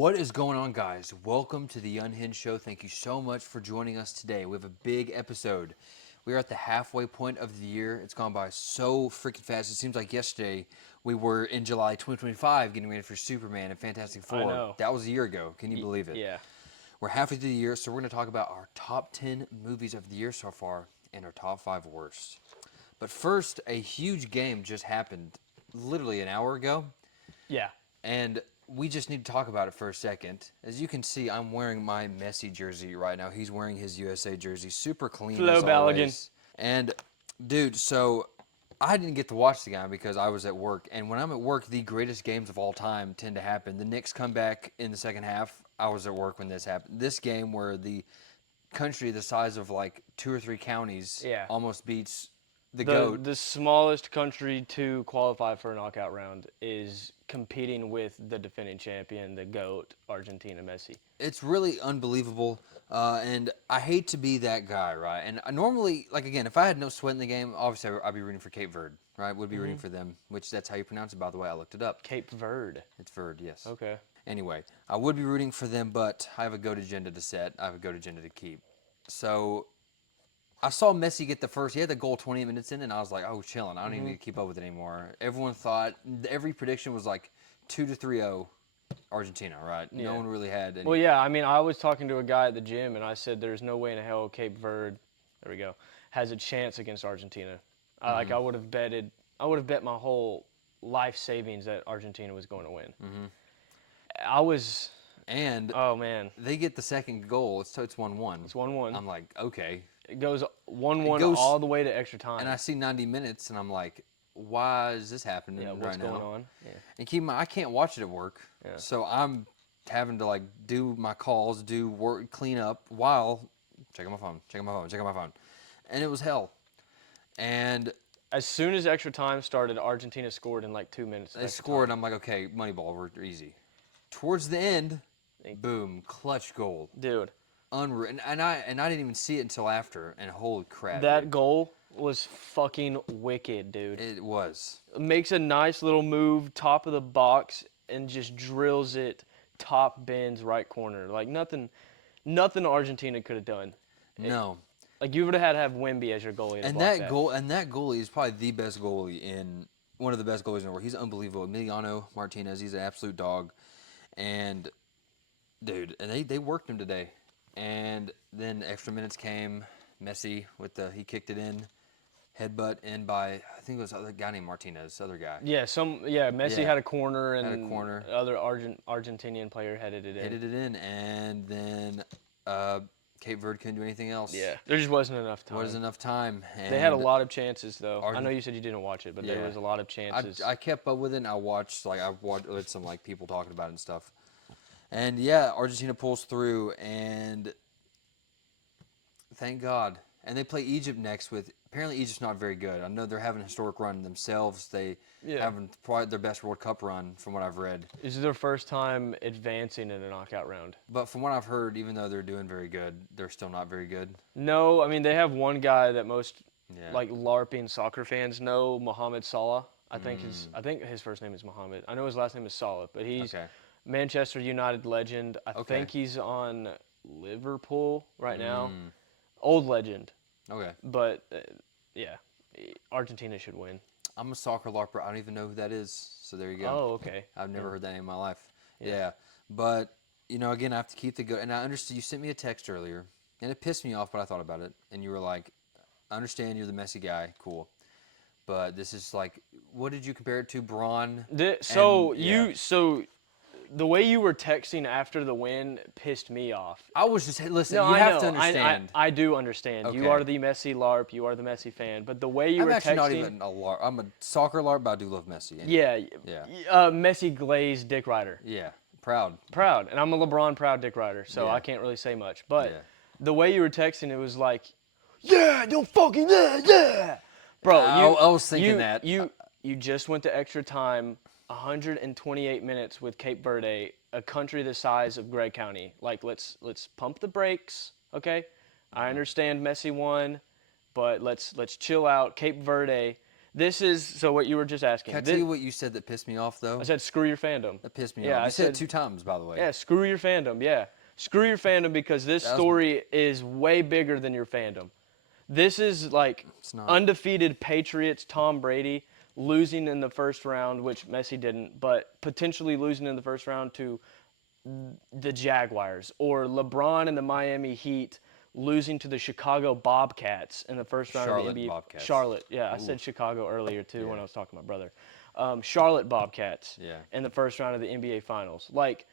What is going on, guys? Welcome to the Unhinged Show. Thank you so much for joining us today. We have a big episode. We are at the halfway point of the year. It's gone by so freaking fast. It seems like yesterday we were in July 2025 getting ready for Superman and Fantastic I Four. know. That was a year ago. Can you believe it? Yeah. We're halfway through the year, so we're going to talk about our top 10 movies of the year so far and our top 5 worst. But first, a huge game just happened literally an hour ago. Yeah. And we just need to talk about it for a second. As you can see, I'm wearing my Messi jersey right now. He's wearing his USA jersey. Super clean Flo as Balogun. always. And, dude, so I didn't get to watch the game because I was at work. And when I'm at work, the greatest games of all time tend to happen. The Knicks come back in the second half. I was at work when this happened. This game where the country the size of like 2 or 3 counties Yeah. almost beats the The GOAT. the smallest country to qualify for a knockout round is competing with the defending champion, the GOAT, Argentina, Messi. It's really unbelievable, and I hate to be that guy, right? And I normally, like again, if I had no sweat in the game, obviously I'd be rooting for Cape Verde, right? Would be rooting for them, which that's how you pronounce it, by the way. I looked it up. Cape Verde. It's Verde, yes. Okay. Anyway, I would be rooting for them, but I have a GOAT agenda to set. I have a GOAT agenda to keep. So I saw Messi get the first. He had the goal 28 minutes in, and I was like, "Oh, chilling. I don't even need to keep up with it anymore." Everyone thought every prediction was like 2-3-0 Argentina, right? No Yeah. one really had any. Well, yeah. I mean, I was talking to a guy at the gym, and I said, "There's no way in hell Cape Verde, there we go, has a chance against Argentina." Like I would have betted, I would have bet my whole life savings that Argentina was going to win. I was, And oh man, they get the second goal. It's 1-1. it's 1-1. I'm like, okay. It goes 1-1 goes- all the way to extra time. And I see 90 minutes, and I'm like, why is this happening yeah, right what's now? going on? Yeah. And keep in mind, I can't watch it at work, Yeah. so I'm having to like do my calls, do work, clean up while checking my phone, and it was hell. And As soon as extra time started, Argentina scored in like 2 minutes. of they extra scored. time. I'm like, okay, money ball, we're easy. Towards the end, boom, clutch goal. Dude, Unreal. And I didn't even see it until after, and holy crap. that goal was fucking wicked, dude. It was. Makes a nice little move, top of the box, and just drills it top bins right corner. Like nothing Argentina could have done. No. Like you would have had to have Wemby as your goalie to And block that goalie is probably the best goalie in one of the best goalies in the world. He's unbelievable. Emiliano Martinez, he's an absolute dog. And dude, and they worked him today. And then extra minutes came. Messi he kicked it in, headbutt in by I think it was other guy named Martinez, other guy. Yeah, Messi Yeah. had a corner and Had a corner. other Argentinian player headed it in. Headed it in, and then Cape Verde couldn't do anything else. Yeah, there just wasn't enough time. Wasn't enough time. And They had a lot of chances, though. I Argent- know you said you didn't watch it, but there Yeah. was a lot of chances. I kept up with it. And I watched some like people talking about it and stuff. And yeah, Argentina pulls through, and thank God. And they play Egypt next with. Apparently, Egypt's not very good. I know they're having a historic run themselves. They having probably their best World Cup run from what I've read. This is their first time advancing in a knockout round. But from what I've heard, even though they're doing very good, they're still not very good. No, I mean they have one guy that most Yeah. like LARPing soccer fans know, Mohamed Salah. I think his first name is Mohamed. I know his last name is Salah, but he's Okay. Manchester United legend. I Okay. think he's on Liverpool right now. Old legend, Okay. but yeah, Argentina should win. I'm a soccer LARPer. I don't even know who that is. So there you go. Oh, okay. I've never heard that name in my life. Yeah. But, again, I have to keep the good. And I understood you sent me a text earlier, and it pissed me off, but I thought about it. And you were like, I understand you're the Messi guy. Cool. But this is like, what did you compare it to? Braun? So the way you were texting after the win pissed me off. I was just, listen, No, you I have know. to understand. I do understand. Okay. You are the Messi LARP. You are the Messi fan. But the way you I'm were actually texting, not even a LARP. I'm a soccer LARP, but I do love Messi. yeah, Yeah. Messi glazed Dick Ryder. Yeah. Proud. Proud, and I'm a LeBron proud Dick Ryder, so Yeah. I can't really say much. But Yeah. the way you were texting, it was like, yeah, don't fucking yeah. Bro, I was thinking that. You just went to extra time, 128 minutes with Cape Verde, a country the size of Gregg County. Like, let's pump the brakes, okay? I understand Messi won, but let's chill out. Cape Verde, This is so what you were just Can I asking. tell you what you said that pissed me off I though? said screw your fandom. That pissed me Yeah, off. I You said it said 2 times, by the way. yeah, screw your fandom. Yeah, screw your fandom because this That was. story is way bigger than your fandom. This is like It's not. undefeated Patriots, Tom Brady losing in the first round, which Messi didn't, but potentially losing in the first round to the Jaguars, or LeBron and the Miami Heat losing to the Chicago Bobcats in the first round of the Charlotte NBA. Bobcats. Charlotte, yeah, I Ooh. said Chicago earlier too when Yeah. I was talking to my brother. Charlotte Bobcats Yeah. in the first round of the NBA Finals. Like,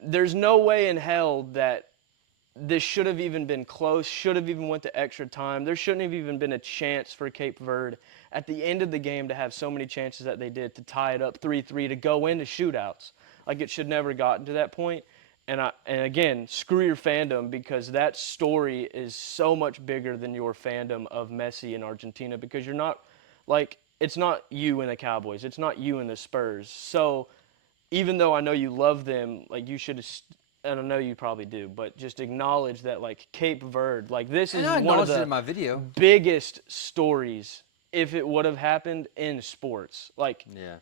there's no way in hell that this should have even been close, should have even went to extra time. There shouldn't have even been a chance for Cape Verde at the end of the game to have so many chances that they did to tie it up 3-3 to go into shootouts. Like, it should never gotten to that point. And again, screw your fandom because that story is so much bigger than your fandom of Messi in Argentina because you're not like it's not you and the Cowboys, it's not you and the Spurs. So even though I know you love them, like you should, and I know you probably do, but just acknowledge that like Cape Verde, like this And is I one of acknowledged it the in my video. biggest stories if it would have happened in sports. Like Yeah.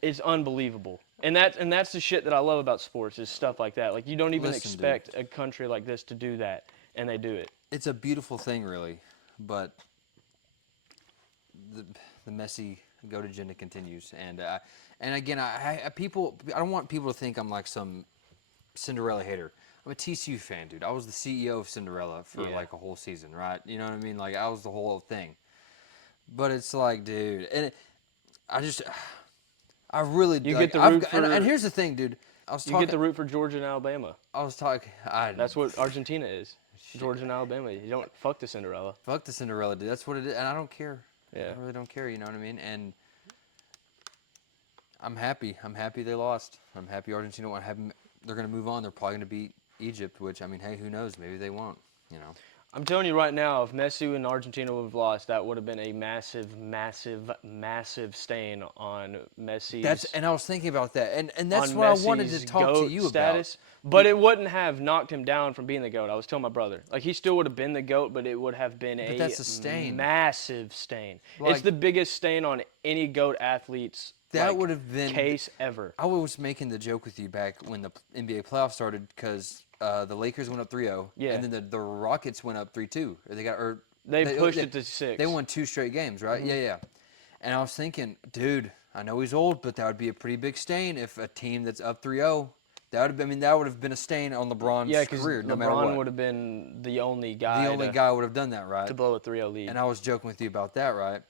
it's unbelievable. And that's the shit that I love about sports is stuff like that. Like you don't even Listen, dude. expect a country like this to do that, and they do it. It's a beautiful thing, really, but the the messy goat agenda continues, and again, I don't want people to think I'm like some Cinderella hater. I'm a TCU fan, dude. I was the CEO of Cinderella for Yeah. like a whole season, right? You know what I mean? Like I was the whole thing. But it's like, dude, I just, I really You like. get the root And for here's the thing, dude. I was you get talking. the root for Georgia and Alabama. I was talking. I That's what Argentina is. shit. Georgia and Alabama. You don't fuck the Cinderella. Fuck the Cinderella, dude. That's what it is, and I don't care. Yeah. I really don't care. You know what I mean? And I'm happy. I'm happy they lost. I'm happy Argentina won't have. They're gonna move on. They're probably gonna beat Egypt, which I mean, hey, who knows? Maybe they won't. You know. I'm telling you right now, if Messi and Argentina would have lost, that would have been a massive, massive, massive stain on That's Messi's and I was thinking about that, and that's on what I wanted to Messi's talk to GOAT you about. status. But it wouldn't have knocked him down from being the GOAT. I was telling my brother. Like, he still would have been the GOAT, but it would have been But a that's a stain. massive stain. It's Like the biggest stain on any GOAT athlete's, that like, would have been. case ever. I was making the joke with you back when the NBA playoffs started because the Lakers went up 3-0, Yeah. and then the Rockets went up 3-2. Or they got or They pushed they, it to 6. they won 2 straight games, right? Yeah, yeah. And I was thinking, dude, I know he's old, but that would be a pretty big stain if a team that's up 3-0. That would have been a stain on Yeah, LeBron's because career, no matter LeBron what. would have been the only The guy only guy would have done that, right? to blow a 3-0 lead. And I was joking with you about that, right?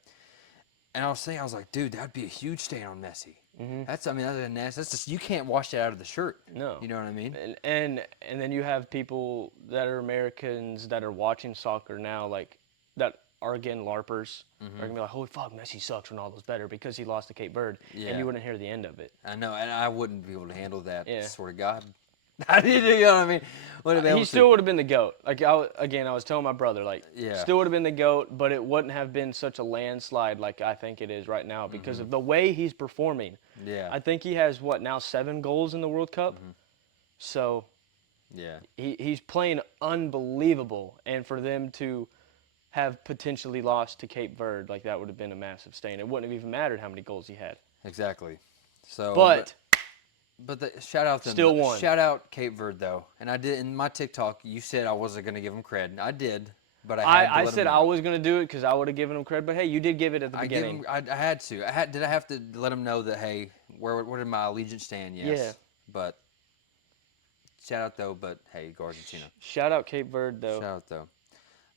And I was saying, I was like, dude, that'd be a huge stain on Messi. That's, I mean, that's a nasty. That's just you can't wash that out of the shirt. No. You know what I mean? And then you have people that are Americans that are watching soccer now, like that are again LARPers. Are gonna be like, holy fuck, Messi sucks. Ronaldo's better because he lost to Cape Verde, Yeah. and you wouldn't hear the end of it. I know, and I wouldn't be able to handle that Yeah. sort of guy. You know what I mean? Wouldn't be able He to. still would have been the goat. Like I was telling my brother, like Yeah. still would have been the goat, but it wouldn't have been such a landslide like I think it is right now because of the way he's performing. Yeah. I think he has what now 7 goals in the World Cup. So Yeah. he's playing unbelievable, and for them to have potentially lost to Cape Verde, like that would have been a massive stain. It wouldn't have even mattered how many goals he had. Exactly. So, But shout out them. Still won. Shout out Cape Verde though, and I did in my TikTok. You said I wasn't gonna give them credit. I did, but I had to I let said them I know. was gonna do it because I would have given him credit. But hey, you did give it at the I give beginning. them. I had to. Did I have to let them know that hey, where did my allegiance stand? Yes. Yeah. But shout out though. But hey, go Argentina. Shout out Cape Verde though. Shout out though.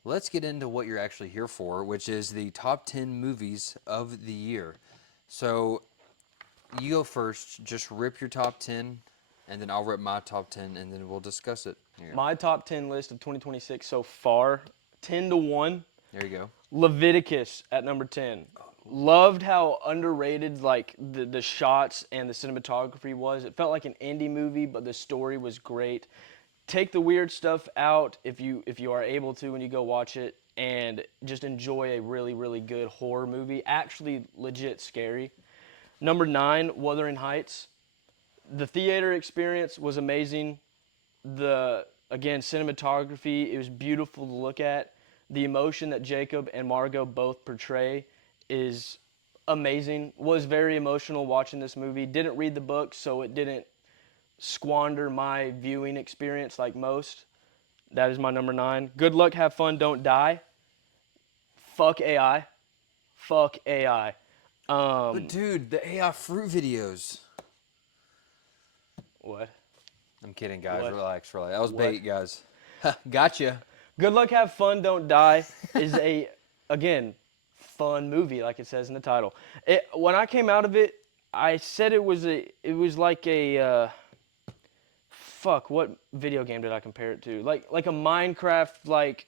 Let's get into what you're actually here for, which is the top 10 movies of the year. So you go first. Just rip your top 10, and then I'll rip my top 10, and then we'll discuss it. Here. My top 10 list of 2026 so far, 10-1. There you go. Leviticus at number 10. Loved how underrated like the shots and the cinematography was. It felt like an indie movie, but the story was great. Take the weird stuff out if you are able to when you go watch it, and just enjoy a really, really good horror movie. Actually legit scary. Number 9, Wuthering Heights. The theater experience was amazing. The again cinematography, it was beautiful to look at. The emotion that Jacob and Margot both portray is amazing. Was very emotional watching this movie. Didn't read the book, so it didn't squander my viewing experience like most. That is my number 9. Good luck, have fun, don't die. Fuck AI. Fuck AI. But dude, the AI fruit videos. What? I'm kidding, guys. What? Relax, relax. That was What? bait, guys. Gotcha. Good luck, have fun, don't die is a, again, fun movie, like it says in the title. When I came out of it, I said it was like a, fuck, what video game did I compare it to? Like a Minecraft, like,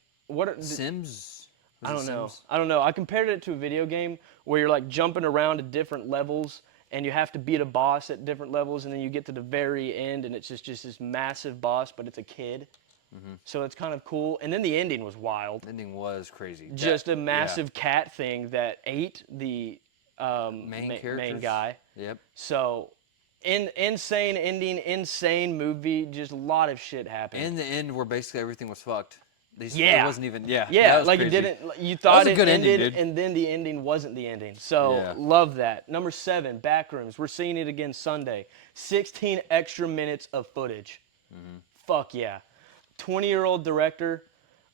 Sims? Was I it don't know. Sims? I don't know. I compared it to a video game where you're like jumping around to different levels and you have to beat a boss at different levels and then you get to the very end and it's just this massive boss, but it's a kid. So it's kind of cool. And then the ending was wild. The ending was crazy. Just a Yeah. massive cat thing that ate the Main main characters. guy. Yep. So, insane ending, insane movie. Just a lot of shit happened. In the end, where basically everything was fucked. It Yeah. wasn't even. Yeah, that Yeah, was like it crazy. didn't. You That was thought a it good ending, ended, dude. and then the ending wasn't the ending. So Yeah. love that. Number 7, Backrooms. We're seeing it again Sunday. 16 extra minutes of footage. Fuck yeah. 20-year-old director.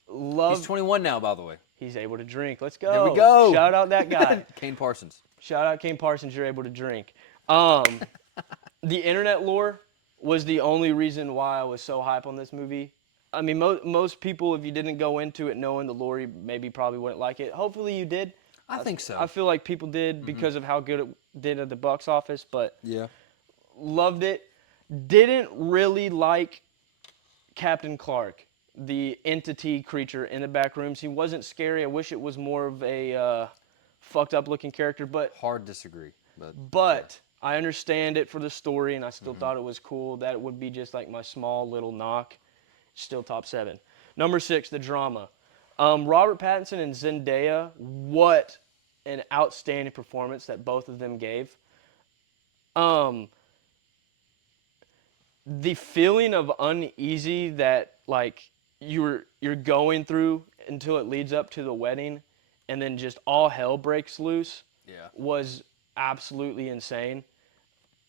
He's Love. 21 now, by the way. He's able to drink. Let's go. There we go. Shout out that guy. Kane Parsons. Shout out Kane Parsons. You're able to drink. The internet lore was the only reason why I was so hype on this movie. I mean, most people, if you didn't go into it knowing the lore, you maybe probably wouldn't like it. Hopefully you did. I think so. I feel like people did because of how good it did at the box office, but Yeah. loved it. Didn't really like Captain Clark, the entity creature in the back rooms. He wasn't scary. I wish it was more of a fucked up looking character, but Hard disagree, but I understand it for the story, and I still thought it was cool. That would be just like my small little knock. Still top 7. Number 6, the drama. Robert Pattinson and Zendaya, what an outstanding performance that both of them gave. The feeling of uneasy that like you're going through until it leads up to the wedding, and then just all hell breaks loose. Yeah. Was absolutely insane.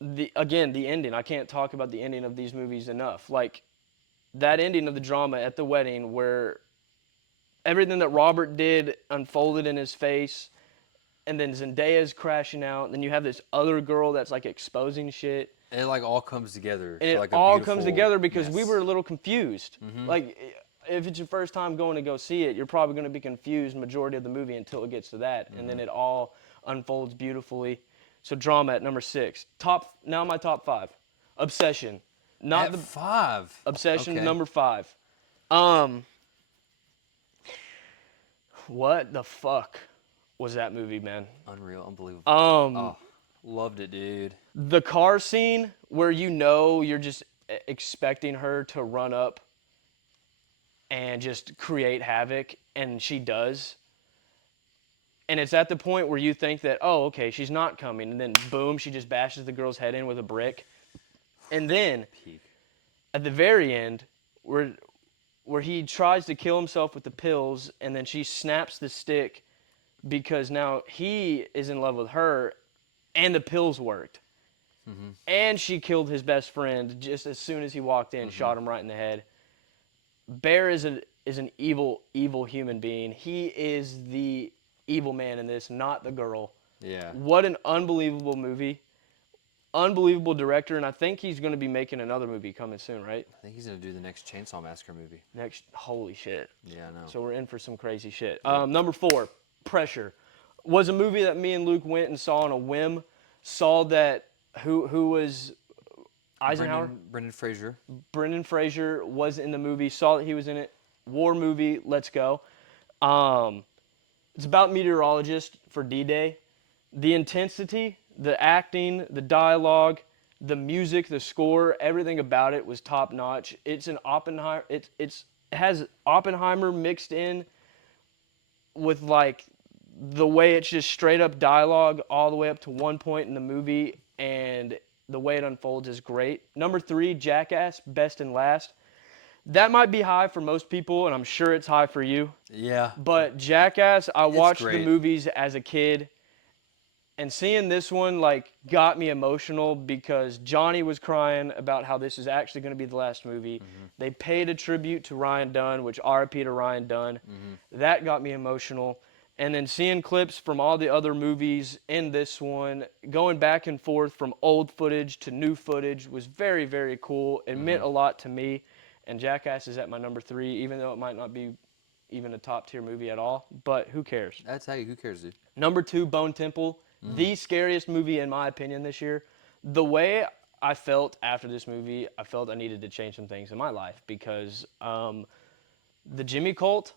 The ending. I can't talk about the ending of these movies enough. Like that ending of the drama at the wedding where everything that Robert did unfolded in his face, and then Zendaya's crashing out, and then you have this other girl that's like exposing shit. And it like all comes together. And to, it like, a all beautiful comes together because we mess. were a little confused. Like, if it's your first time going to go see it, you're probably going to be confused majority of the movie until it gets to that, and then it all unfolds beautifully. So drama at number 6. Now my top 5. Obsession. Not At the 5. Obsession Okay. number 5. What the fuck was that movie, man? Unreal, unbelievable. Oh, loved it, dude. The car scene where you're just expecting her to run up and just create havoc, and she does. And it's at the point where you think that, oh, okay, she's not coming, and then boom, she just bashes the girl's head in with a brick. And then Peak. at the very end, where he tries to kill himself with the pills, and then she snaps the stick because now he is in love with her, and the pills worked. And she killed his best friend just as soon as he walked in, shot him right in the head. Bear is an evil, evil human being. He is the evil man in this, not the girl. Yeah. What an unbelievable movie. Unbelievable director, and I think he's going to be making another movie coming soon, right? I think he's gonna do the next Chainsaw Massacre movie. Holy shit. Yeah, I know. So we're in for some crazy shit. Number 4, Pressure. Was a movie that me and Luke went and saw on a whim. Saw that who was Eisenhower? Brendan Fraser. Brendan Fraser was in the movie. Saw that he was in it. War movie. Let's go. It's about meteorologists for D-Day. The intensity, the acting, the dialogue, the music, the score, everything about it was top notch. It's an Oppenheimer. It has Oppenheimer mixed in with like the way it's just straight up dialogue all the way up to one point in the movie, and the way it unfolds is great. Number 3, Jackass, best and last. That might be high for most people, and I'm sure it's high for you. Yeah. But Jackass, I watched the great. movies as a kid. And seeing this one like got me emotional because Johnny was crying about how this is actually going to be the last movie. Mm-hmm. They paid a tribute to Ryan Dunn, which RIP to Ryan Dunn. Mm-hmm. That got me emotional. And then seeing clips from all the other movies in this one, going back and forth from old footage to new footage was very, very cool. It Mm-hmm. meant a lot to me. And Jackass is at my number 3, even though it might not be even a top tier movie at all. But who cares? That's how you. Who cares, dude? Number 2, Bone Temple, Mm. the scariest movie in my opinion this year. The way I felt after this movie, I felt I needed to change some things in my life because the Jimmy Colt,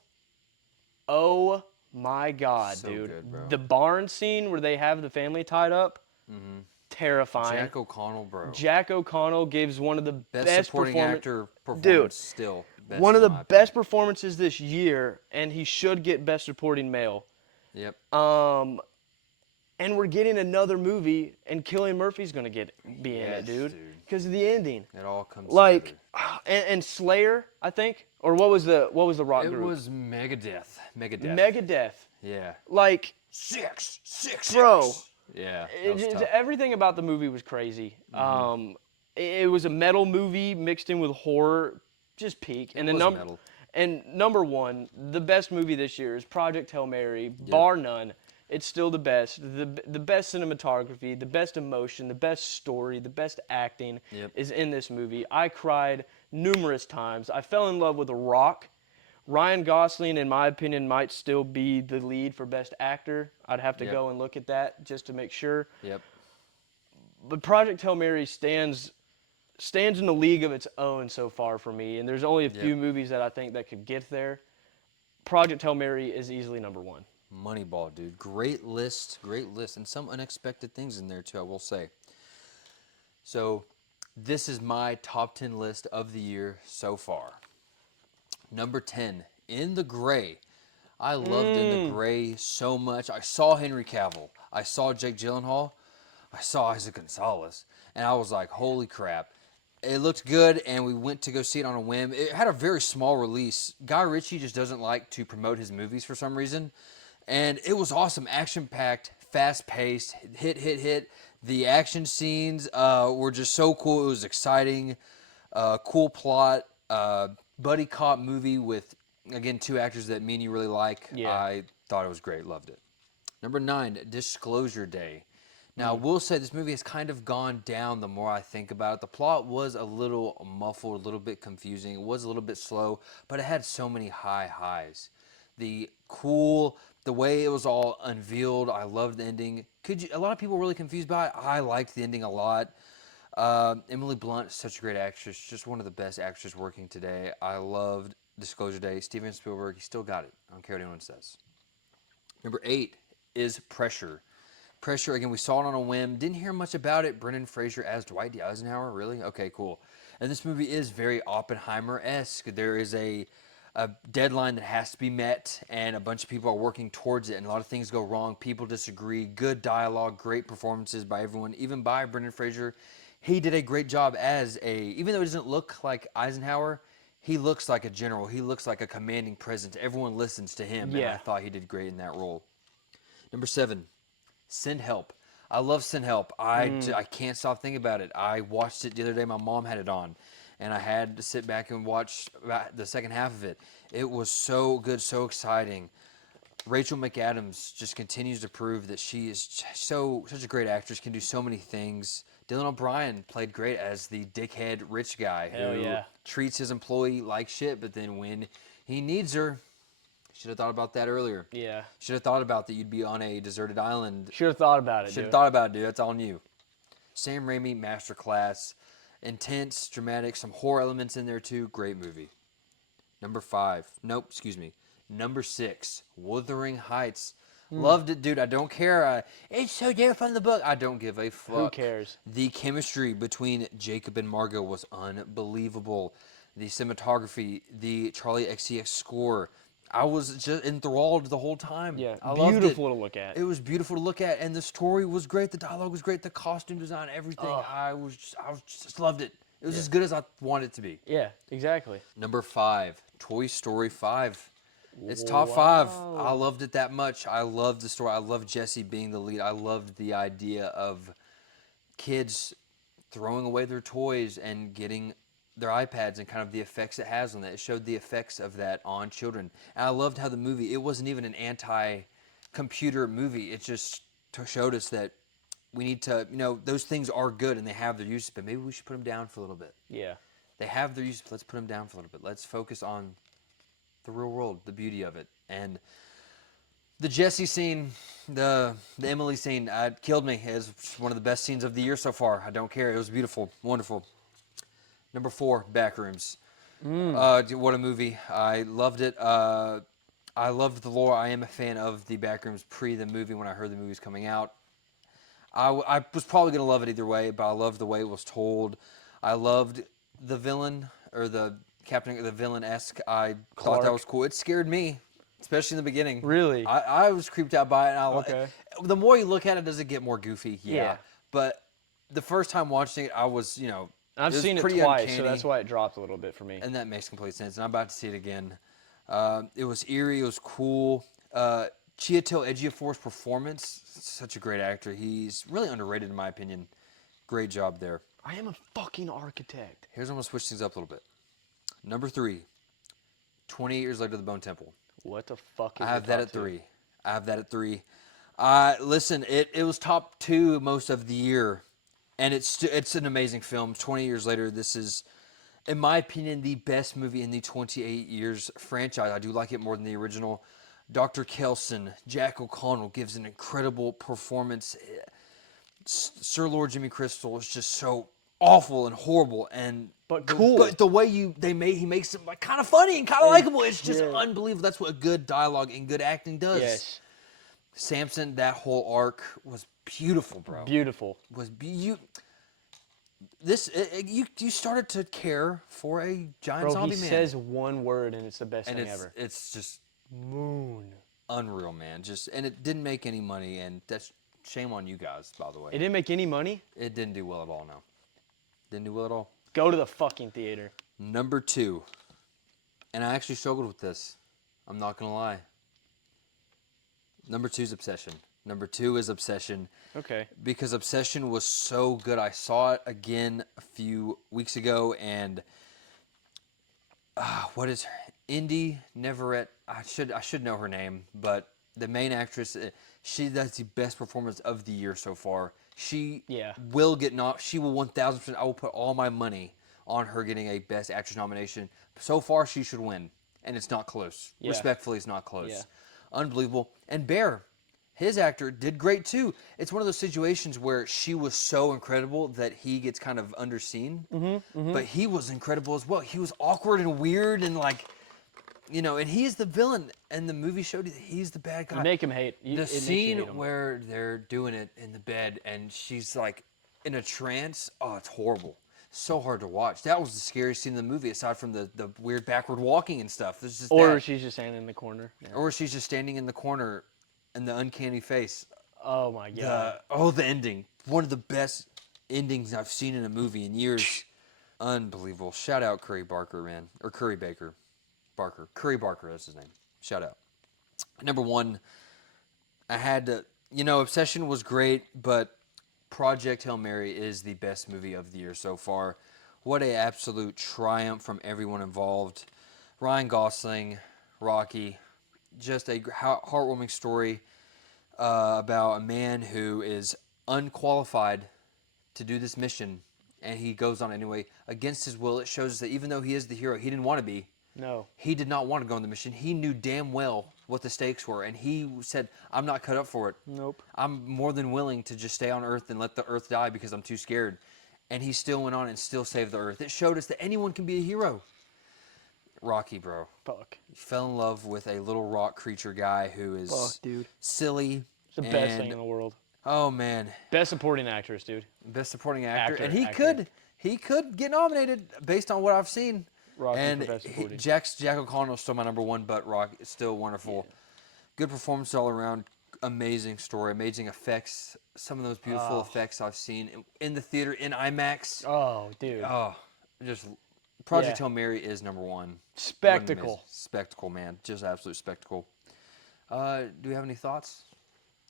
oh my God, So dude. good, bro. The barn scene where they have the family tied up, Mm-hmm. terrifying. Jack O'Connell, bro. Jack O'Connell gives one of the Best best supporting performance. actor Dude, performance still one best of in the my opinion. best performances this year, and he should get best supporting male. Yep. Um, and we're getting another movie, and Cillian Murphy's gonna be in it, Yes, dude, dude. because of the ending. It all comes Like, together. and Slayer, I think, or what was the rock It group? was Megadeth. Megadeth. Megadeth. Yeah. Like, Six, six, bro, six. Yeah, that was tough. everything about the movie was crazy. Mm-hmm. It was a metal movie mixed in with horror, just peak. It And the was number, metal. and number one, the best movie this year is Project Hail Mary, Yep. bar none. It's still the best. The best cinematography, the best emotion, the best story, the best acting Yep. is in this movie. I cried numerous times. I fell in love with The Rock. Ryan Gosling, in my opinion, might still be the lead for Best Actor. I'd have to Yep. go and look at that just to make sure. Yep. But Project Hail Mary stands in a league of its own so far for me, and there's only a Yep. few movies that I think that could get there. Project Hail Mary is easily number 1. Moneyball, dude. Great list. Great list. And some unexpected things in there, too, I will say. So, this is my top 10 list of the year so far. Number 10, In the Gray. I loved In the Gray so much. I saw Henry Cavill. I saw Jake Gyllenhaal. I saw Isaac Gonzalez. And I was like, holy crap. It looked good, and we went to go see it on a whim. It had a very small release. Guy Ritchie just doesn't like to promote his movies for some reason. And it was awesome, action-packed, fast-paced, hit. The action scenes were just so cool. It was exciting, cool plot, buddy cop movie with, again, two actors that me and you really like. Yeah. I thought it was great, loved it. Number 9, Disclosure Day. Now, I will say this movie has kind of gone down the more I think about it. The plot was a little muffled, a little bit confusing. It was a little bit slow, but it had so many high highs. The way it was all unveiled, I loved the ending. A lot of people were really confused by it. I liked the ending a lot. Emily Blunt, such a great actress, just one of the best actresses working today. I loved Disclosure Day. Steven Spielberg, he still got it. I don't care what anyone says. Number 8 is Pressure. Pressure, again, we saw it on a whim. Didn't hear much about it. Brendan Fraser as Dwight D. Eisenhower, really? Okay, cool. And this movie is very Oppenheimer-esque. There is a deadline that has to be met, and a bunch of people are working towards it, and a lot of things go wrong. People disagree. Good dialogue, great performances by everyone, even by Brendan Fraser. He did a great job even though he doesn't look like Eisenhower, he looks like a general. He looks like a commanding presence. Everyone listens to him, and I Yeah. thought he did great in that role. Number 7, Send Help. I love Send Help. I can't stop thinking about it. I watched it the other day. My mom had it on, and I had to sit back and watch about the second half of it. It was so good, so exciting. Rachel McAdams just continues to prove that she is such a great actress, can do so many things. Dylan O'Brien played great as the dickhead rich guy Hell who yeah. treats his employee like shit, but then when he needs her, should have thought about that earlier. Yeah. Should have thought about that you'd be on a deserted island. Should have thought about it, Should have dude. thought about it, dude. That's on you. Sam Raimi, masterclass. Intense, dramatic, some horror elements in there too. Great movie. Number 5. Nope, excuse me. Number 6, Wuthering Heights. Loved it, dude. I don't care. It's so different from the book. I don't give a Who fuck. cares? The chemistry between Jacob and Margot was unbelievable. The cinematography, the Charlie XCX score. I was just enthralled the whole time. Yeah. I loved it. Beautiful to look at. It was beautiful to look at, and the story was great. The dialogue was great. The costume design, everything. Ugh. I just loved it. It was Yeah. as good as I wanted it to be. Yeah, exactly. Number 5, Toy Story 5. It's top 5. I Wow. loved it that much. I loved the story. I loved Jesse being the lead. I loved the idea of kids throwing away their toys and getting their iPads and kind of the effects it has on that. It showed the effects of that on children. And I loved how the movie, it wasn't even an anti-computer movie. It just showed us that we need to, those things are good and they have their use, but maybe we should put them down for a little bit. Yeah. They have their use, but let's put them down for a little bit. Let's focus on the real world, the beauty of it. And the Jesse scene, the Emily scene, killed me. It was one of the best scenes of the year so far. I don't care. It was beautiful, wonderful. Number 4, Backrooms. What a movie! I loved it. I loved the lore. I am a fan of the Backrooms pre the movie. When I heard the movie was coming out, I was probably gonna love it either way, but I loved the way it was told. I loved the villain or the captain, the villain esque. I thought that Clark. was cool. It scared me, especially in the beginning. Really? I was creeped out by it. Okay. The more you look at it, does it get more goofy? Yeah. But the first time watching it, I was, I've it was seen it pretty twice, so uncanny, that's why it dropped a little bit for me. and that makes complete sense. And I'm about to see it again. It was eerie. It was cool. Chiwetel Ejiofor's performance, such a great actor. He's really underrated in my opinion. Great job there. I am a fucking architect. Here's I'm gonna switch things up a little bit. Number 3, 28 Years Later, The Bone Temple. What the fuck is I have your that top at two? 3. I have that at 3. Listen, it was top 2 most of the year, and it's an amazing film. 20 years later, this is, in my opinion, the best movie in the 28 years franchise. I do like it more than the original. Dr. Kelson, Jack O'Connell gives an incredible performance. Sir Lord Jimmy Crystal is just so awful and horrible, and But cool. But the way he makes him like kind of funny and kind of likable. It's just Yeah. unbelievable. That's what good dialogue and good acting does. Yes. Samson, that whole arc was beautiful, bro. Beautiful. You started to care for a giant Bro, zombie he man. says one word and it's the best and thing it's ever. it's just Moon. unreal, man. And it didn't make any money, and that's shame on you guys, by the way. It didn't make any money? It didn't do well at all. No, didn't do well at all. Go to the fucking theater. Number 2, and I actually struggled with this. I'm not gonna lie. Number 2 is Obsession. Number 2 is Obsession. Okay. Because Obsession was so good. I saw it again a few weeks ago, and what is her? Indy Neverett? I should know her name, but the main actress, that's the best performance of the year so far. She Yeah. will get She will 1,000%. I will put all my money on her getting a Best Actress nomination. So far, she should win, and it's not close. Yeah. Respectfully, it's not close. Yeah. Unbelievable. And Bear, his actor, did great too. It's one of those situations where she was so incredible that he gets kind of underseen. But he was incredible as well. He was awkward and weird and and he's the villain. And the movie showed you that he's the bad guy. You make him hate. The It makes you scene hate him. where they're doing it in the bed and she's like in a trance. Oh, it's horrible. So hard to watch. That was the scariest scene in the movie, aside from the weird backward walking and stuff. There's just Or that. she's just standing in the corner. Yeah. Or she's just standing in the corner and the uncanny face. Oh my god. The ending. One of the best endings I've seen in a movie in years. Unbelievable. Shout out Curry Barker, man. Or Curry Baker. Barker. Curry Barker, that's his name. Shout out. Number 1, I had to, Obsession was great, but Project Hail Mary is the best movie of the year so far. What a absolute triumph from everyone involved. Ryan Gosling, Rocky, just a heartwarming story about a man who is unqualified to do this mission, and he goes on anyway against his will. It shows that even though he is the hero, he didn't want to be. No. He did not want to go on the mission. He knew damn well what the stakes were, and he said, I'm not cut up for it. Nope. I'm more than willing to just stay on Earth and let the Earth die because I'm too scared. And he still went on and still saved the Earth. It showed us that anyone can be a hero. Rocky, bro. Fuck. He fell in love with a little rock creature guy who is Fuck, dude. silly. It's the best thing in the world. Oh, man. Best supporting actress, dude. Best supporting actor. Actor, And he actor. could get nominated based on what I've seen. Rocky And for best supporting. Jack O'Connell is still my number 1, but Rock is still wonderful. Yeah. Good performance all around. Amazing story. Amazing effects. Some of those beautiful effects I've seen in the theater in IMAX. Oh, dude. Oh, just Project Hail Mary is number one. What an amazing Spectacle. spectacle, man! Just absolute spectacle. Do you have any thoughts?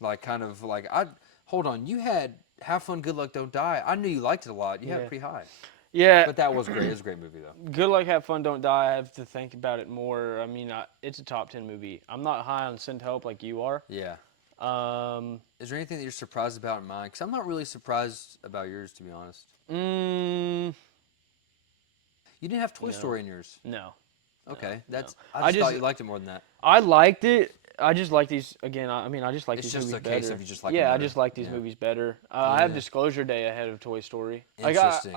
Like, kind of like I hold on. You had Have Fun, Good Luck, Don't Die. I knew you liked it a lot. You had it Yeah. pretty high, Yeah. but that was great. It was a great movie though. Good Luck, Have Fun, Don't Die. I have to think about it more. I mean, it's a top 10 movie. I'm not high on Send Help like you are. Yeah. Um, Is there anything that you're surprised about in mine? Because I'm not really surprised about yours, to be honest. mm, You didn't have Toy no, Story in yours. no, Okay, no. that's. I I just thought just, you liked it more than that. I liked it. I just like these again. I mean, I just like It's these just movies a case better. of you just like them Yeah, I better. just like these Yeah. movies better. I have Yeah. Disclosure Day ahead of Toy Story. Interesting.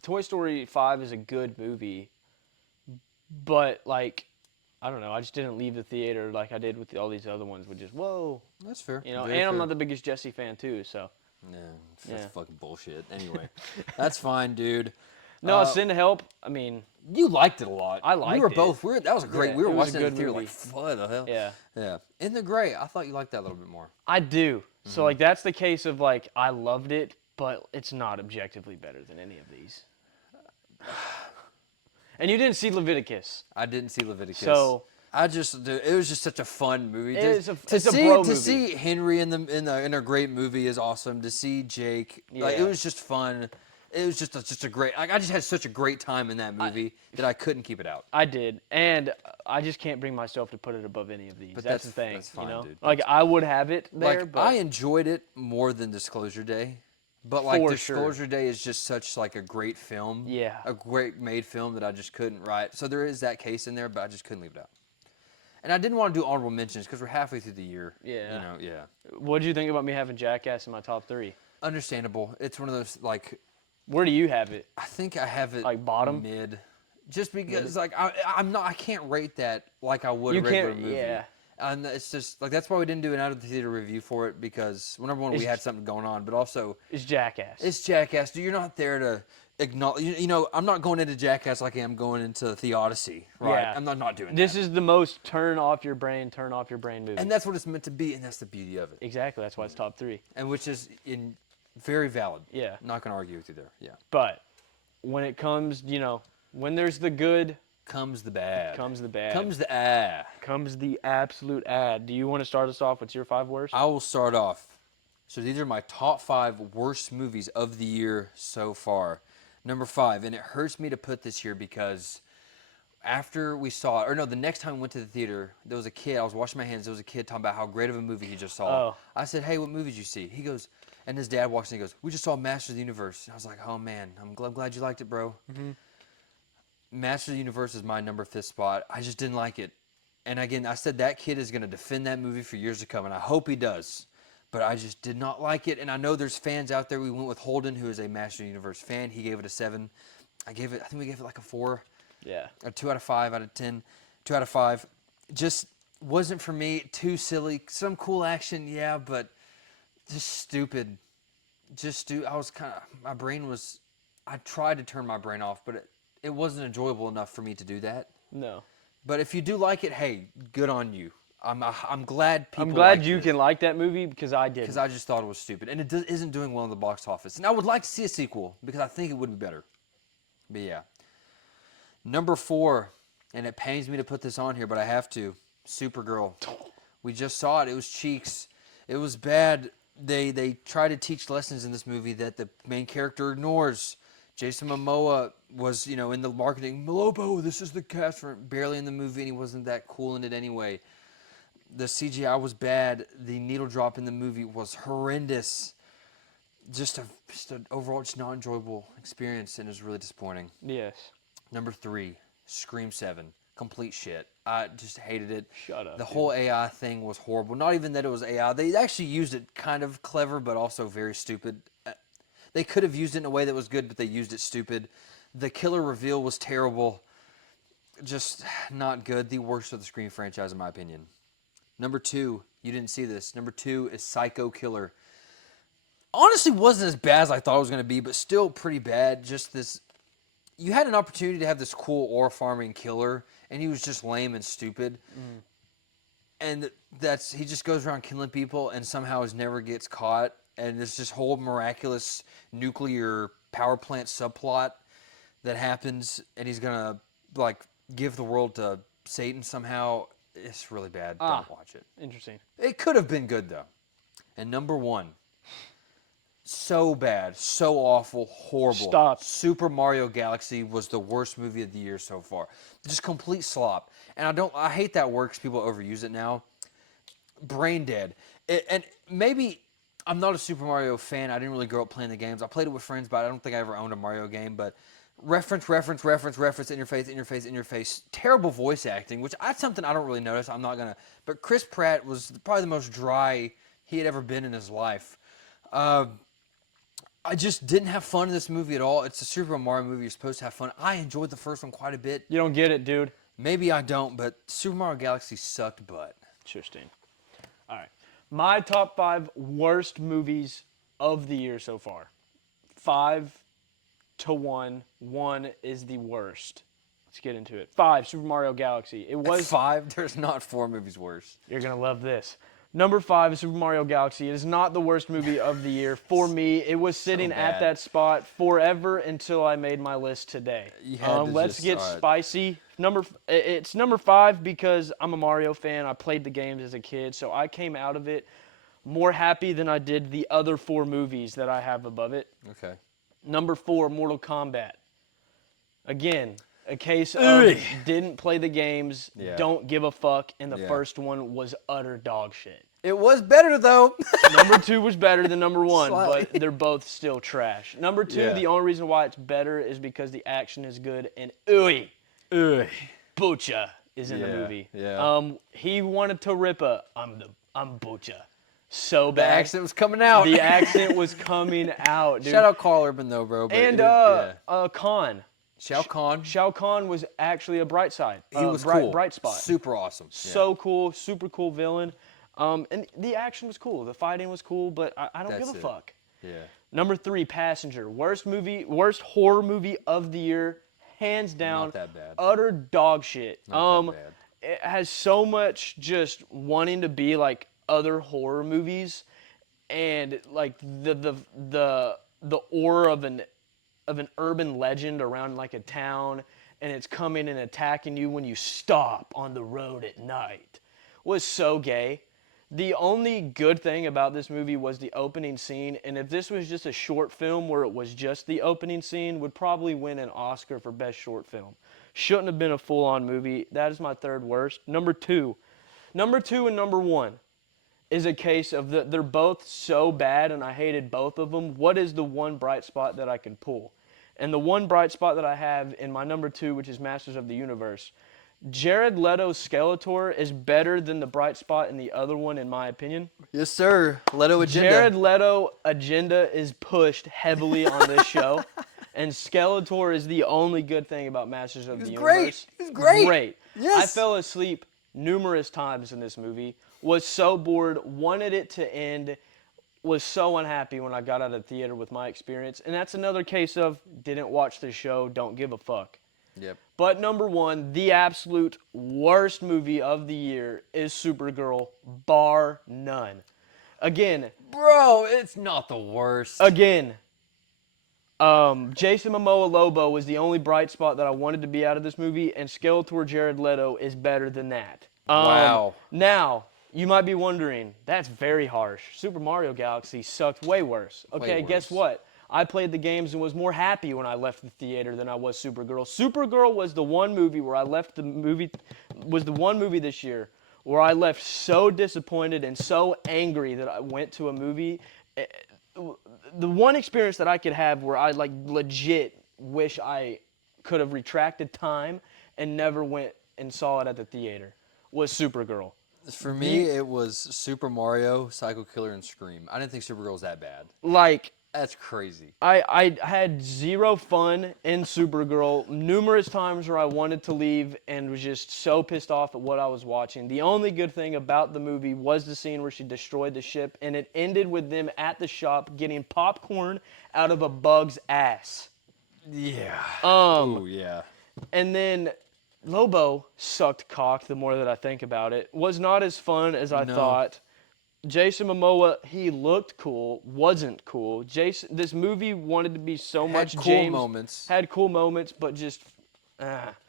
Toy Story 5 is a good movie, but like, I don't know. I just didn't leave the theater like I did with all these other ones. With just whoa, That's fair. you know. Very And I'm fair. not the biggest Jesse fan too, so Yeah, that's yeah. fucking bullshit. Anyway, that's fine, dude. No, Uh, Send Help. I mean, you liked it a lot. I We were liked it. both. That was a great. Yeah, We were it was a watching it in good the theater like, movie. what the hell? Yeah, Yeah. In the Gray, I thought you liked that a little bit more. I do. So like that's the case of like I loved it, but it's not objectively better than any of these. And you didn't see Leviticus, I didn't see Leviticus. so Dude, it was just such a fun movie. it's a To bro movie. see Henry in a great movie is awesome. To see Jake, like it Yeah. was just fun. It was just a great. Like, I just had such a great time in that movie that I couldn't keep it out. I did, and I just can't bring myself to put it above any of these. But That's the thing, that's fine, you know. dude. Like I would have it there, Like but I enjoyed it more than Disclosure Day, but like For sure. Disclosure Day is just such like a great film, Yeah. a great made film that I just couldn't write. So there is that case in there, but I just couldn't leave it out. And I didn't want to do honorable mentions because we're halfway through the year. Yeah. You know, yeah. what do you think about me having Jackass in my top 3? Understandable. It's one of those like Where do you have it? I think I have it Like bottom? mid, just because like I'm not I can't rate that like I would You a regular can't- movie. yeah. And it's just like that's why we didn't do an out of the theater review for it because number one we It's- had something going on, but also It's Jackass. it's Jackass. Dude, you're not there to acknowledge. You know, I'm not going into Jackass like I am going into Theodicy, right? Yeah. I'm not doing This that. is the most turn off your brain movie. And that's what it's meant to be, and that's the beauty of it. Exactly. That's why it's top 3. And which is in very valid. Yeah. Not gonna argue with you there. Yeah. But when it comes, you know, when there's the good, Comes the bad. comes the bad. Comes the Comes the absolute ad. Do you want to start us off with your 5 worst? I will start off. So these are my top 5 worst movies of the year so far. Number 5, and it hurts me to put this here because after we saw it, or no, the next time we went to the theater, there was a kid, I was washing my hands, there was a kid talking about how great of a movie he just saw. Oh. I said, hey, what movie did you see? He goes, and his dad walks in, he goes, we just saw Master of the Universe. And I was like, oh man, I'm glad you liked it, bro. Master of the Universe is my number 5th spot. I just didn't like it. And again, I said that kid is going to defend that movie for years to come, and I hope he does. But I just did not like it, and I know there's fans out there. We went with Holden, who is a Master of the Universe fan. He gave it a 7. I think we gave it like a 4. Yeah. A 2 out of 5 out of 10. 2 out of 5. Just wasn't for me. Too silly. Some cool action, yeah, but just stupid. I was kind of, my brain was, I tried to turn my brain off, but it wasn't enjoyable enough for me to do that. No. But if you do like it, hey, good on you. I'm glad people. I'm glad liked you it, can like that movie because I didn't. because I just thought it was stupid, and it isn't doing well in the box office. And I would like to see a sequel because I think it would be better. But yeah, number 4, and it pains me to put this on here, but I have to. Supergirl. We just saw it. It was cheeks. It was bad. They try to teach lessons in this movie that the main character ignores. Jason Momoa was, in the marketing, Lobo, this is the cast for barely in the movie, and he wasn't that cool in it anyway. The CGI was bad. The needle drop in the movie was horrendous. Just an overall just not enjoyable experience, and it was really disappointing. Yes. Number 3, Scream 7. Complete shit. I just hated it. Shut up, The dude. whole AI thing was horrible. Not even that it was AI. They actually used it kind of clever, but also very stupid. They could have used it in a way that was good, but they used it stupid. The killer reveal was terrible. Just not good. The worst of the Scream franchise, in my opinion. Number 2, you didn't see this. Number 2 is Psycho Killer. Honestly, wasn't as bad as I thought it was going to be, but still pretty bad. Just this, you had an opportunity to have this cool ore farming killer, and he was just lame and stupid. And he just goes around killing people, and somehow never gets caught. And there's this whole miraculous nuclear power plant subplot that happens, and he's gonna like give the world to Satan somehow. It's really bad. Ah, Don't watch it. interesting. It could have been good though. And number one, so bad, so awful, horrible. Stop. Super Mario Galaxy was the worst movie of the year so far. Just complete slop. And I hate that word because people overuse it now. Brain dead. And maybe I'm not a Super Mario fan. I didn't really grow up playing the games. I played it with friends, but I don't think I ever owned a Mario game. But reference in your face, in your face, in your face. Terrible voice acting, which that's something I don't really notice. I'm not gonna. But Chris Pratt was probably the most dry he had ever been in his life. Uh, I just didn't have fun in this movie at all. It's a Super Mario movie. You're supposed to have fun. I enjoyed the first one quite a bit. You don't get it, dude. Maybe I don't, but Super Mario Galaxy sucked butt. Interesting. All right. My top 5 worst movies of the year so far. 5 to 1. 1 is the worst. Let's get into it. 5, Super Mario Galaxy. It was. Five. There's not four movies worse. You're going to love this. Number 5 is Super Mario Galaxy. It is not the worst movie of the year for me. It was sitting at bad. that spot forever until I made my list today. You had to Let's just- get all right. spicy. It's number 5 because I'm a Mario fan. I played the games as a kid, so I came out of it more happy than I did the other 4 movies that I have above it. Okay. Number 4, Mortal Kombat. Again, a case of Ugh. didn't play the games, Yeah. don't give a fuck, and the Yeah. first one was utter dog shit. It was better though. Number 2 was better than number 1, Slightly. but they're both still trash. Number 2, Yeah. the only reason why it's better is because the action is good and ooey, Butcha is in the Yeah, movie. yeah. He wanted to rip a I'm Butcha so The bad. accent was coming out. The accent was coming out, dude. Shout out Carl Urban though, bro. But And yeah. Khan. Shao Kahn. Shao Kahn was actually a bright side. He was bright, cool. bright spot. Super awesome. So cool, super cool villain. And the action was cool. The fighting was cool, but I don't That's give a it. fuck. Yeah. Number 3, Passenger. Worst horror movie of the year, hands down. Not that bad. Utter dog shit. Not that bad. It has so much just wanting to be like other horror movies, and like the aura of an urban legend around like a town, and it's coming and attacking you when you stop on the road at night. Was so gay. The only good thing about this movie was the opening scene, and if this was just a short film where it was just the opening scene, would probably win an Oscar for Best Short Film. Shouldn't have been a full-on movie. That is my third worst. Number 2 and number 1 is a case of they're both so bad, and I hated both of them. What is the one bright spot that I can pull? And the one bright spot that I have in my number 2, which is Masters of the Universe, Jared Leto's Skeletor is better than the bright spot in the other one, in my opinion. Yes, sir. Leto agenda. Jared Leto agenda is pushed heavily on this show, and Skeletor is the only good thing about Masters of the Universe. He was great. Great. Yes. I fell asleep numerous times in this movie. Was so bored, wanted it to end. Was so unhappy when I got out of the theater with my experience, and that's another case of didn't watch the show, don't give a fuck. Yep. But number 1, the absolute worst movie of the year is Supergirl, bar none. Again, Bro, it's not the worst. Jason Momoa Lobo was the only bright spot that I wanted to be out of this movie, and Skeletor Jared Leto is better than that. Wow. Now, you might be wondering, that's very harsh. Super Mario Galaxy sucked way worse. Okay, worse. guess what? I played the games and was more happy when I left the theater than I was Supergirl. Supergirl was the one movie where I left the movie, was the one movie this year where I left so disappointed and so angry that I went to a movie. The one experience that I could have where I like legit wish I could have retracted time and never went and saw it at the theater was Supergirl. For me, it was Super Mario, Psycho Killer, and Scream. I didn't think Supergirl was that bad. Like, That's crazy. I had zero fun in Supergirl. Numerous times where I wanted to leave and was just so pissed off at what I was watching. The only good thing about the movie was the scene where she destroyed the ship, and it ended with them at the shop getting popcorn out of a bug's ass. Yeah. Um, Ooh, yeah. And then Lobo sucked cock the more that I think about it. Was not as fun as I No. thought. Jason Momoa, he looked cool, wasn't cool. This movie wanted to be so Had much cool James, moments. had cool moments, but just,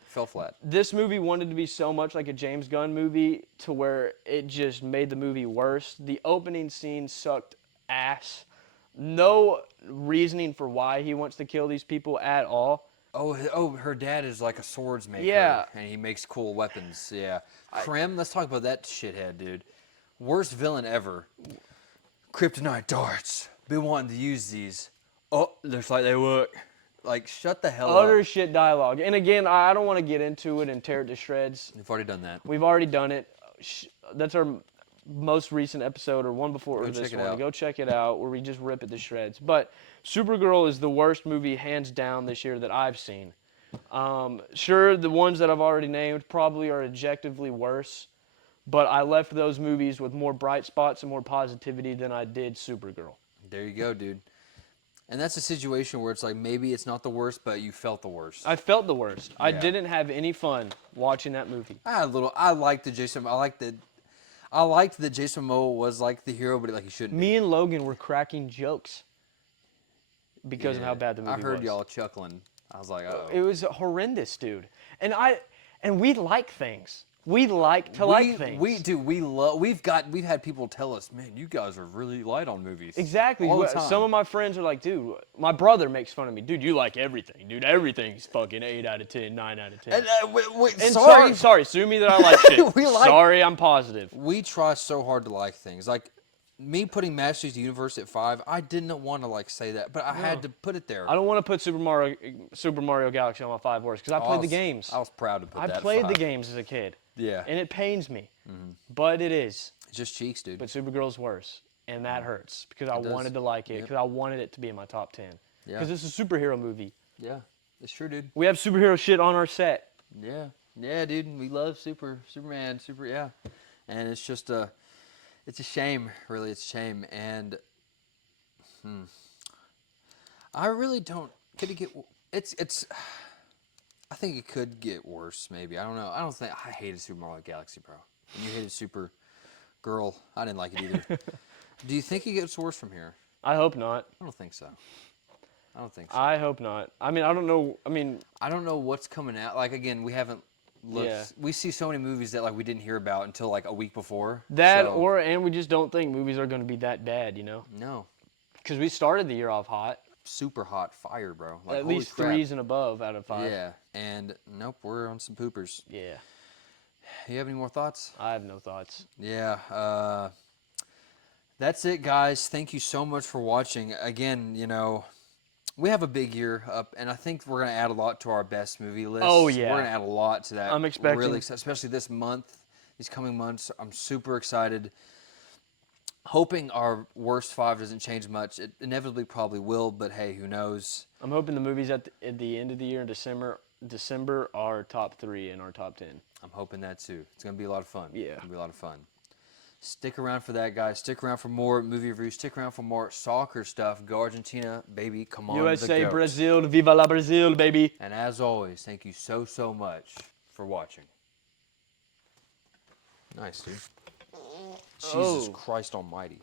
Fell flat. this movie wanted to be so much like a James Gunn movie to where it just made the movie worse. The opening scene sucked ass. No reasoning for why he wants to kill these people at all. Oh, her dad is like a swords maker, Yeah, and he makes cool weapons. Yeah. Krim, let's talk about that shithead, dude. Worst villain ever. Kryptonite darts. Been wanting to use these. Oh, looks like they work. Like, shut the hell up. utter shit dialogue. And again, I don't want to get into it and tear it to shreds. We've already done that. We've already done it. That's our most recent episode, or one before Go this check it one. out. Go check it out, where we just rip it to shreds. But Supergirl is the worst movie, hands down, this year that I've seen. Sure, the ones that I've already named probably are objectively worse, but I left those movies with more bright spots and more positivity than I did Supergirl. There you go, dude. And that's a situation where it's like maybe it's not the worst, but you felt the worst. I felt the worst. I Yeah. didn't have any fun watching that movie. I liked the Jason. I liked that Jason Momoa was like the hero, but like he shouldn't Me and Logan were cracking jokes because be. of how bad the movie I heard was. y'all chuckling. I was like, oh. It was horrendous, dude. And we like things. We like to like things. We've had people tell us, man, you guys are really light on movies. Exactly. All the time. Some of my friends are like, dude, my brother makes fun of me. Dude, you like everything. Dude, everything's fucking 8 out of 10, 9 out of 10. And Sorry, sue me that I like shit. Sorry, I'm positive. We try so hard to like things. Like me putting Masters of the Universe at 5, I didn't want to like say that, but I had to put it there. I don't want to put Super Mario Galaxy on my 5 worst because I played the games. I was proud to put that. I played the games as a kid. Yeah. And it pains me. But it is. It's just cheeks, dude. But Supergirl's worse. And that hurts because I wanted to like it, because I wanted it to be in my top 10. Yeah. Because it's a superhero movie. Yeah, it's true, dude. We have superhero shit on our set. Yeah, yeah, dude. We love Superman, yeah. And it's just it's a shame, really. It's a shame, and I really don't. Could it get? It's. I think it could get worse, maybe. I don't know. I don't think I hated Super Mario Galaxy, bro. And you hated Supergirl. I didn't like it either. Do you think it gets worse from here? I hope not. I don't think so. I don't think so. I hope not. I mean, I don't know. I don't know what's coming out. Like again, we haven't looked. Yeah. We see so many movies that like we didn't hear about until like a week before. And we just don't think movies are going to be that bad, you know? No. Because we started the year off hot. Super hot fire, bro. Like, At holy least crap. 3s and above out of 5. Yeah, and nope, we're on some poopers. Yeah. You have any more thoughts? I have no thoughts. Yeah. That's it, guys. Thank you so much for watching. Again, we have a big year up, and I think we're going to add a lot to our best movie list. Oh, yeah. We're going to add a lot to that. I'm expecting. Really excited, especially this month, these coming months. I'm super excited. Hoping our worst 5 doesn't change much. It inevitably probably will, but hey, who knows? I'm hoping the movies at the end of the year in December are top 3 in our top 10. I'm hoping that too. It's going to be a lot of fun. Yeah. It's going to be a lot of fun. Stick around for that, guys. Stick around for more movie reviews. Stick around for more soccer stuff. Go Argentina, baby. Come on, USA, the goat. Brazil, viva la Brazil, baby. And as always, thank you so, so much for watching. Nice, dude. Jesus Christ almighty.